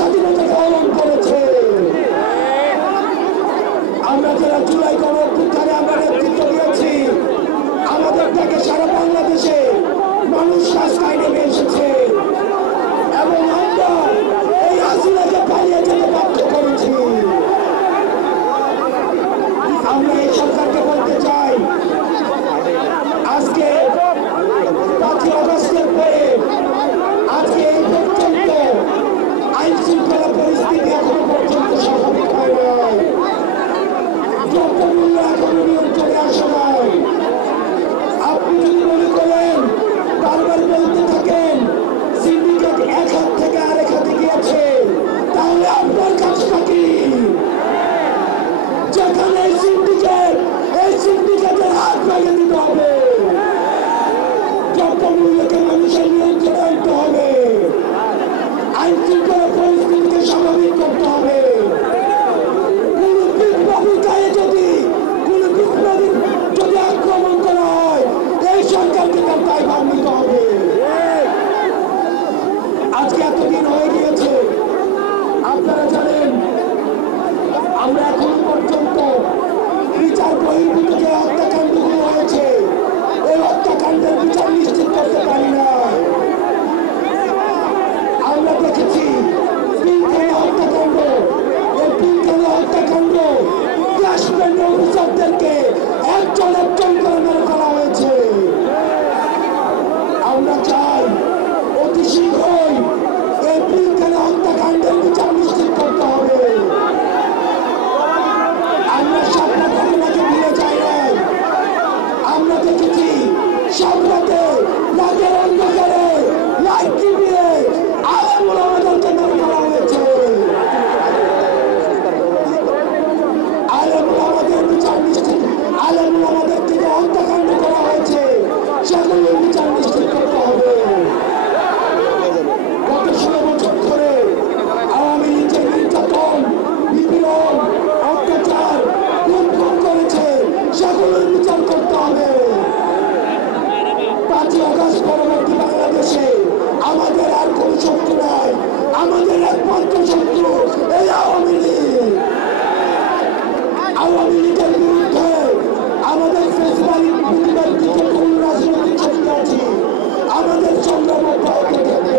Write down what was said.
স্বাধীনতাকে হরণ করেছে। আমরা যারা জুলাই গণঅভ্যুত্থানে আমরা নেতৃত্ব দিয়েছি, আমাদের থেকে সারা বাংলাদেশে মানুষ রাস্তায় নেমে এসেছে এবং আমরা এই হাসিনাকে পালিয়ে যেতে বাধ্য করেছি। আমরা এই সরকারকে বলতে চাই, আজকে 5ই আগস্টের পরে আজকে এই পর্যন্ত আইন শৃঙ্খলা পরিস্থিতি এখনো পর্যন্ত স্বাভাবিক হয় নাই, দ্রব্যমূল্য এখনো নিয়ন্ত্রণে আসে নাই। আপনি যদি মনে করেন, বারবার বলতে থাকেন সিন্ডিকেট এক হাত থেকে আরেক হাতে গিয়েছে, তাহলে আপনার কাজটা কি? যেখানে এই সিন্ডিকেটের হাত ভেঙে দিতে হবে, দ্রব্যমূল্যকে মানুষের নিয়ন্ত্রণে আনতে হবে, আইন শৃঙ্খলা পরিস্থিতিকে স্বাভাবিক করতে হবে। কোন বিপ্লবীর গায়ে কোন বিপ্লবীর যদি আক্রমণ করা হয়, এই সরকারকে তার দায়ভার নিতে হবে। আজকে এতদিন হয়ে গিয়েছে, আপনারা জানেন আমরা এখন পর্যন্ত বিচার বহির্ভূত যে হত্যাকাণ্ডগুলো হয়েছে, এই হত্যাকাণ্ডের বিচার নিশ্চিত করতে পারি না। আমরা দেখেছি পিলখানা হত্যাকাণ্ড, এই পিলখানা হত্যাকাণ্ড কাশ্মীর অফিসারদেরকে একজন করে মেরে ফেলা হয়েছে। আমরা চাই অতি শীঘ্রই এই পিলখানা হত্যাকাণ্ডের বিচার নিশ্চিত করতে হবে। আমরা স্বপ্ন ঘটনাকে ভুলে যাই নাই। আমরা দেখেছি স্বপ্নতে রাতের অন্ধকারে লাইট নিভিয়ে আলেমুল আমাদেরকে মেরে ফেলা হয়েছে। আলেমুল আমাদের বিচার নিশ্চিত, আলেমুল আমাদের থেকে হত্যাকাণ্ড করা হয়েছে, সেগুলোর বিচার নিশ্চিত করতে হবে। গত 16 বছর ধরে আওয়ামী লীগের নির্যাতন, নিপীড়ন, অত্যাচার খুন করেছে, সেগুলোর বিচার করতে হবে। 5ই আগস্ট পরবর্তী বাংলাদেশে আমাদের আর কোন শত্রু নাই, আমাদের একমাত্র শত্রু এই আওয়ামী লীগ। আওয়ামী লীগের বিরুদ্ধে আমাদের ফেসিবাদী প্রতিবাদী কোন রাজনৈতিক শক্তি আছে, আমাদের সংগ্রাম অব্যাহত থাকবে।